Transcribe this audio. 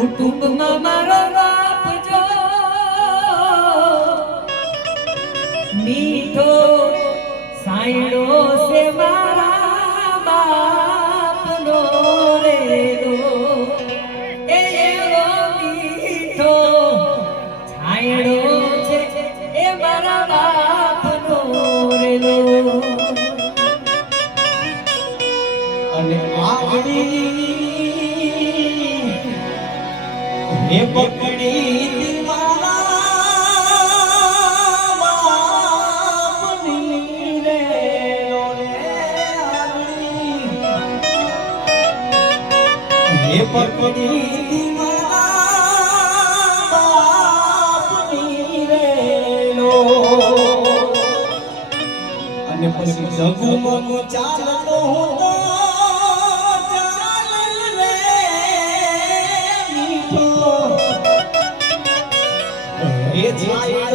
કુટુંબમાં મારો બાપ જો મીઠો સાયડો છે મારા બાપનો એ એવો મીઠો છાયડો છે એ મારા બાપનો રેલો અને આગળી હે પકડી હે પકડી અને પછી જગુમગુ ચાલતો હું মায়ের